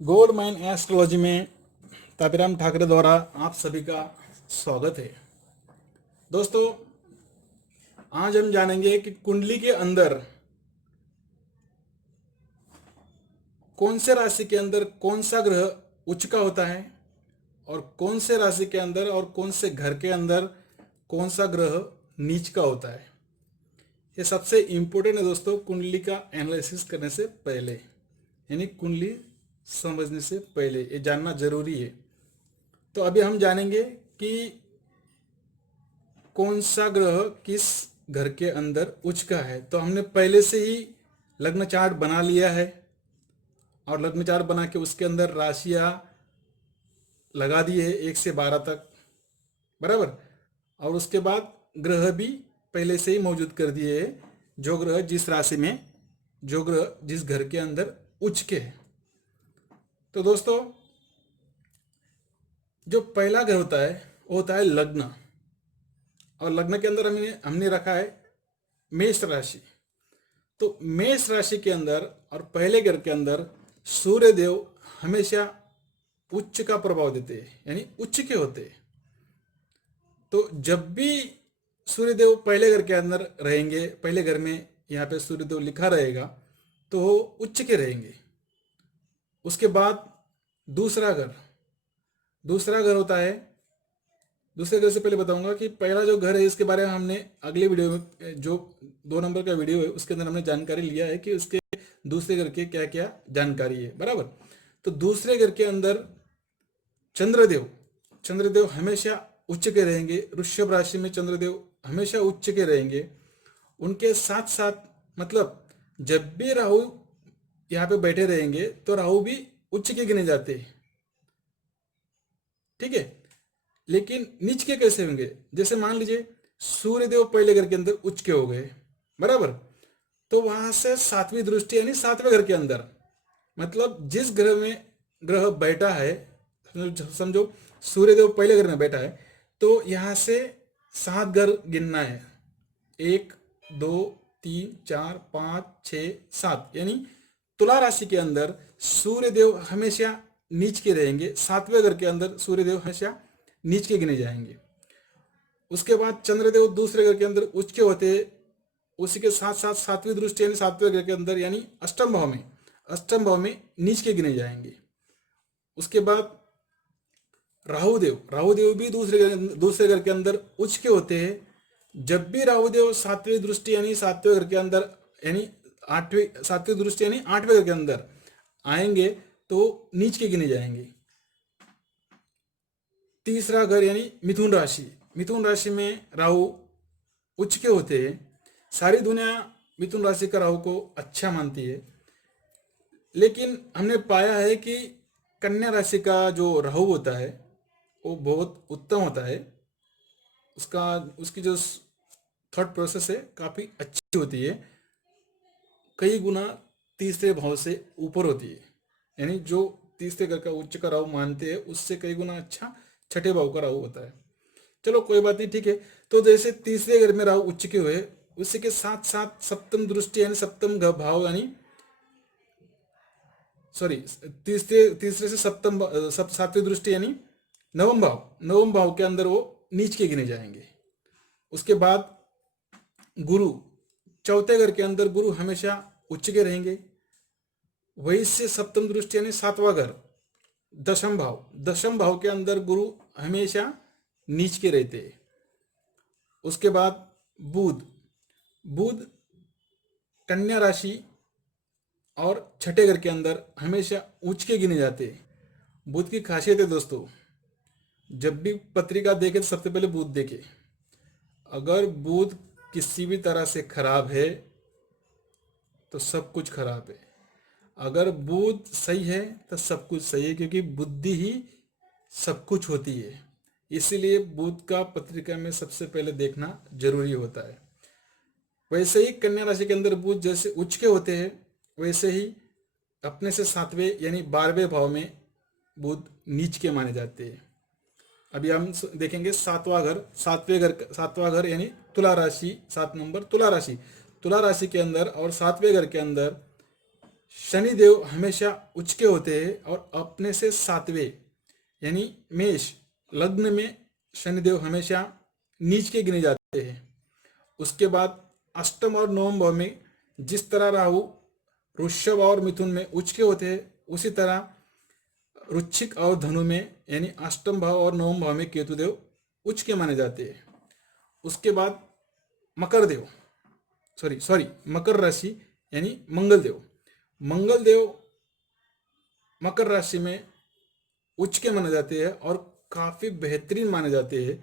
Gold mine astrology में तापीराम ठाकरे द्वारा आप सभी का स्वागत है। दोस्तों, आज हम जानेंगे कि कुंडली के अंदर कौन से राशि के अंदर कौन सा ग्रह उच्च का होता है और कौन से राशि के अंदर और कौन से घर के अंदर कौन सा ग्रह नीच का होता है। ये सबसे इम्पोर्टेंट है दोस्तों, कुंडली का एनालिसिस करने से पहले, यानी कुंडली समझने से पहले ये जानना जरूरी है। तो अभी हम जानेंगे कि कौन सा ग्रह किस घर के अंदर उच्च का है। तो हमने पहले से ही लग्न चार्ट बना लिया है और लग्न चार्ट बना के उसके अंदर राशियां लगा दी है 1 से 12 तक, बराबर। और उसके बाद ग्रह भी पहले से ही मौजूद कर दिए है, जो ग्रह जिस राशि में, जो ग्रह जिस घर के अंदर उच्च के है। तो दोस्तों, जो पहला ग्रह होता है वो होता है लग्न, और लग्न के अंदर हमने रखा है मेष राशि। तो मेष राशि के अंदर और पहले घर के अंदर सूर्य देव हमेशा उच्च का प्रभाव देते हैं, यानी उच्च के होते हैं। तो जब भी सूर्य देव पहले घर के अंदर रहेंगे, पहले घर में यहाँ पे सूर्य देव लिखा रहेगा तो वो उच्च के रहेंगे। उसके बाद दूसरा घर होता है, दूसरे घर से पहले बताऊंगा कि पहला जो घर है इसके बारे में हमने अगले वीडियो में, जो 2 नंबर का वीडियो है उसके अंदर हमने जानकारी लिया है कि उसके दूसरे घर के क्या क्या जानकारी है, बराबर। तो दूसरे घर के अंदर चंद्रदेव हमेशा उच्च के रहेंगे। वृषभ राशि में चंद्रदेव हमेशा उच्च के रहेंगे। उनके साथ साथ मतलब जब भी राहु यहाँ पे बैठे रहेंगे तो राहु भी उच्च के गिने जाते हैं, ठीक है। लेकिन नीच के कैसे होंगे? जैसे मान लीजिए सूर्यदेव पहले घर के अंदर उच्च के हो गए, बराबर। तो वहां से 7वीं दृष्टि यानी 7वें घर के अंदर, मतलब जिस ग्रह में ग्रह बैठा है, समझो सूर्यदेव पहले घर में बैठा है तो यहां से 7 घर गिनना है। 1 2 3 4 5 6 7, यानी तुला राशि के अंदर सूर्यदेव हमेशा नीच के रहेंगे। 7वें घर के अंदर सूर्यदेव हमेशा नीच के गिने जाएंगे। उसके बाद चंद्रदेव दूसरे घर के अंदर उच्च के होते, उसी के साथ साथ 7वीं दृष्टि यानी 7वें घर के अंदर यानी अष्टम भाव में नीच के गिने जाएंगे। उसके बाद राहुदेव भी दूसरे घर के अंदर उच्च के होते हैं। जब भी राहुदेव 7वीं दृष्टि यानी 7वें घर के अंदर यानी 7वीं दृष्टि यानी 8वें घर के अंदर आएंगे तो नीच के गिने जाएंगे। तीसरा घर यानी मिथुन राशि में राहु उच्च के होते हैं। सारी दुनिया मिथुन राशि का राहु को अच्छा मानती है, लेकिन हमने पाया है कि कन्या राशि का जो राहु होता है वो बहुत उत्तम होता है। उसकी जो थॉट प्रोसेस है काफ़ी अच्छी होती है, कई गुना तीसरे भाव से ऊपर होती है। यानी जो तीसरे घर का उच्च का राहु मानते हैं उससे कई गुना अच्छा छठे भाव का राहु होता है। चलो कोई बात नहीं, ठीक है। तो जैसे तीसरे घर में राहु उच्च के हुए, उसी के साथ साथ सप्तम दृष्टि यानी सप्तम भाव यानी सॉरी तीसरे से 7वीं दृष्टि यानी नवम भाव के अंदर वो नीच के गिने जाएंगे। उसके बाद गुरु, चौथे घर के अंदर गुरु हमेशा उच्च के रहेंगे। वही से सप्तम दृष्टि यानी 7वां घर दशम भाव के अंदर गुरु हमेशा नीच के रहते हैं। उसके बाद बुध कन्या राशि और छठे घर के अंदर हमेशा उच्च के गिने जाते हैं। बुध की खासियत है दोस्तों, जब भी पत्रिका देखे तो सबसे पहले बुध देखे। अगर बुध किसी भी तरह से खराब है तो सब कुछ खराब है, अगर बुध सही है तो सब कुछ सही है, क्योंकि बुद्धि ही सब कुछ होती है। इसीलिए बुध का पत्रिका में सबसे पहले देखना जरूरी होता है। वैसे ही कन्या राशि के अंदर बुध जैसे उच्च के होते हैं, वैसे ही अपने से 7वें यानी 12वें भाव में बुध नीच के माने जाते हैं। अभी हम देखेंगे 7वां घर यानी तुला राशि, 7 नंबर तुला राशि के अंदर और 7वें घर के अंदर शनिदेव हमेशा उच्च के होते हैं और अपने से सातवें यानी मेष लग्न में शनिदेव हमेशा नीच के गिने जाते हैं। उसके बाद अष्टम और नवम भाव में जिस तरह राहु वृषभ और मिथुन में उच्च के होते हैं, उसी तरह वृश्चिक और धनु में यानी अष्टम भाव और नवम भाव में केतुदेव उच्च के माने जाते हैं। उसके बाद मकर देव सॉरी मकर राशि यानी मंगल देव मकर राशि में उच्च के माने जाते हैं और काफी बेहतरीन माने जाते हैं।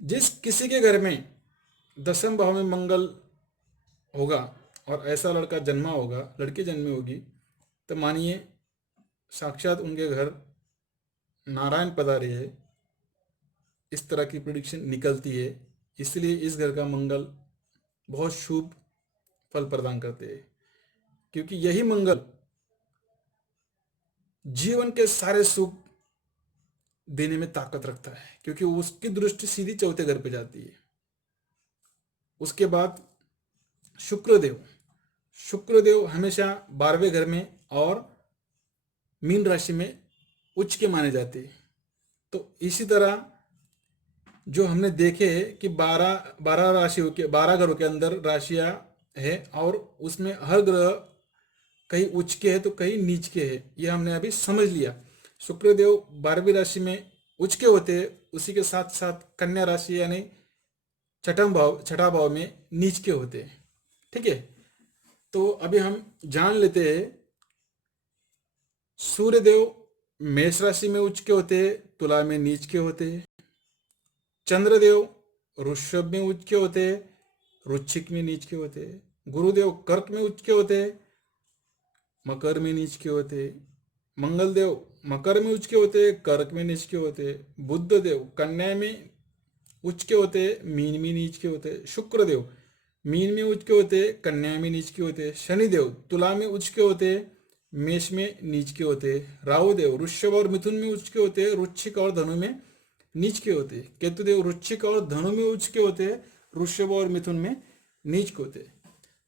जिस किसी के घर में दसम भाव में मंगल होगा और ऐसा लड़का जन्मा होगा, लड़की जन्मी होगी, तो मानिए साक्षात उनके घर नारायण पधारे है, इस तरह की प्रिडिक्शन निकलती है। इसलिए इस घर का मंगल बहुत शुभ फल प्रदान करते हैं, क्योंकि यही मंगल जीवन के सारे सुख देने में ताकत रखता है, क्योंकि उसकी दृष्टि सीधी चौथे घर पे जाती है। उसके बाद शुक्रदेव हमेशा 12वें घर में और मीन राशि में उच्च के माने जाते हैं। तो इसी तरह जो हमने देखे कि 12 राशियों के 12 घरों के अंदर राशियां है और उसमें हर ग्रह कहीं उच्च के है तो कहीं नीच के है, ये हमने अभी समझ लिया। शुक्रदेव 12वीं राशि में उच्च के होते हैं, उसी के साथ साथ कन्या राशि यानी छठा भाव में नीच के होते हैं। ठीक है, तो अभी हम जान लेते हैं। सूर्यदेव मेष राशि में उच्च के होते हैं, तुला में नीच के होते हैं। चंद्रदेव वृषभ में उच्च के होते हैं, वृश्चिक में नीच के होते हैं। गुरुदेव कर्क में उच्च के होते हैं, मकर में नीच के होते हैं। मंगलदेव मकर में उच्च के होते हैं, कर्क में नीच के होते हैं। बुध देव कन्या में उच्च के होते हैं, मीन में नीच के होते हैं। शुक्रदेव मीन में उच्च के होते हैं, कन्या में नीच के होते हैं। शनिदेव तुला में उच्च के होते हैं, मेष में नीच के होते हैं। राहुदेव वृषभ और मिथुन में उच्च के होते हैं, वृश्चिक और धनु में नीच के होते हैं। केतुदेव वृश्चिक और धनु में उच्च के होते हैं, वृषभ और मिथुन में नीच के होते हैं।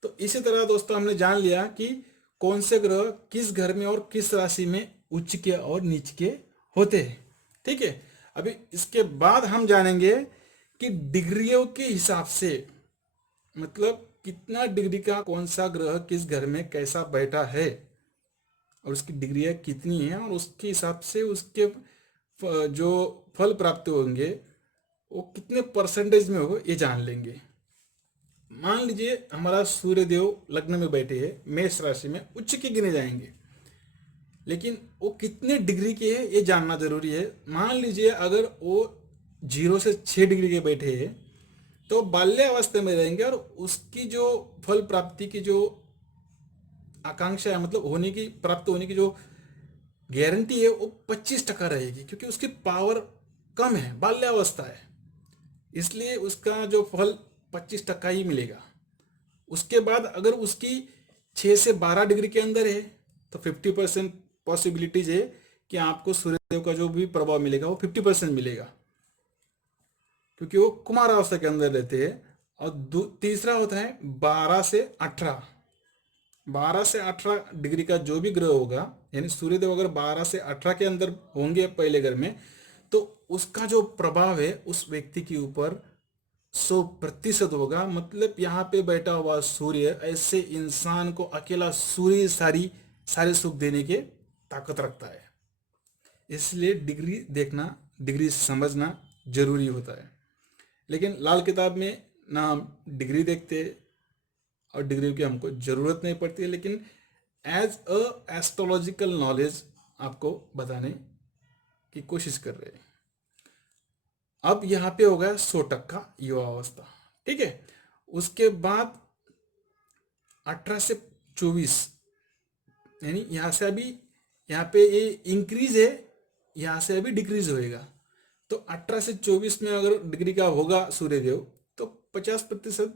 तो इसी तरह दोस्तों हमने जान लिया कि कौन से ग्रह किस घर में और किस राशि में उच्च के और नीच के होते हैं। ठीक है, अभी इसके बाद हम जानेंगे कि डिग्रियों के हिसाब से, मतलब कितना डिग्री का कौन सा ग्रह किस घर में कैसा बैठा है और उसकी डिग्रियां कितनी है, और उसके हिसाब से उसके जो फल प्राप्त होंगे वो कितने परसेंटेज में होगा, ये जान लेंगे। मान लीजिए हमारा सूर्यदेव लग्न में बैठे हैं, मेष राशि में उच्च के गिने जाएंगे, लेकिन वो कितने डिग्री के है ये जानना जरूरी है। मान लीजिए अगर वो 0 से 6 डिग्री के बैठे हैं तो बाल्यावस्था में रहेंगे और उसकी जो फल प्राप्ति की जो आकांक्षा है, मतलब होने की प्राप्त होने की जो गारंटी है वो 25% रहेगी, क्योंकि उसकी पावर कम है, बाल्यावस्था है, इसलिए उसका जो फल 25% ही मिलेगा। उसके बाद अगर उसकी 6 से 12 डिग्री के अंदर है तो 50% पॉसिबिलिटीज है कि आपको सूर्यदेव का जो भी प्रभाव मिलेगा वो 50% मिलेगा, क्योंकि वो कुमारावस्था के अंदर रहते हैं। और तीसरा होता है 12 से 18 डिग्री का जो भी ग्रह होगा, यानी सूर्यदेव अगर 12 से 18 के अंदर होंगे पहले घर में, तो उसका जो प्रभाव है उस व्यक्ति के ऊपर 100% होगा। मतलब यहाँ पे बैठा हुआ सूर्य ऐसे इंसान को अकेला सूर्य सारे सुख देने के ताकत रखता है। इसलिए डिग्री देखना, डिग्री समझना जरूरी होता है। लेकिन लाल किताब में ना हम डिग्री देखते और डिग्री की हमको जरूरत नहीं पड़ती है, लेकिन एज अ एस्ट्रोलॉजिकल नॉलेज आपको बताने की कोशिश कर रहे हैं। अब यहाँ पे हो गया 100% युवा अवस्था। ठीक है, उसके बाद 18 से 24 यानी यहाँ से अभी यहाँ पे ये इंक्रीज है, यहाँ से अभी डिक्रीज होएगा। तो 18 से 24 में अगर डिग्री का होगा सूर्यदेव तो 50%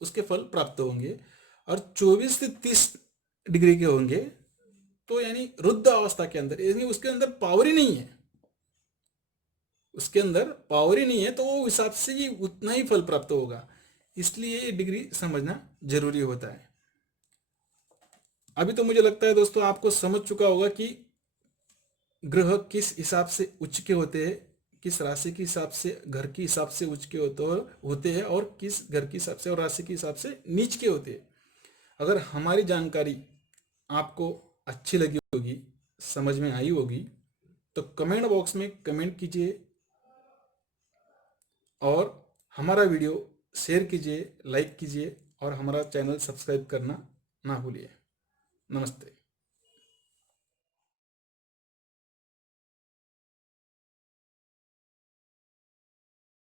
उसके फल प्राप्त होंगे, और 24 से 30 डिग्री के होंगे तो यानी रुद्ध अवस्था के अंदर, यानी उसके अंदर पावर ही नहीं है, उसके अंदर पावर ही नहीं है, तो वो हिसाब से ही उतना ही फल प्राप्त होगा। इसलिए ये डिग्री समझना जरूरी होता है। अभी तो मुझे लगता है दोस्तों आपको समझ चुका होगा कि ग्रह किस हिसाब से उच्च के होते हैं, किस राशि के हिसाब से घर के हिसाब से उच्च के होते हैं और किस घर के हिसाब से और राशि के हिसाब से नीच के होते हैं। अगर हमारी जानकारी आपको अच्छी लगी होगी, समझ में आई होगी, तो कमेंट बॉक्स में कमेंट कीजिए और हमारा वीडियो शेयर कीजिए, लाइक कीजिए और हमारा चैनल सब्सक्राइब करना ना भूलिए। नमस्ते।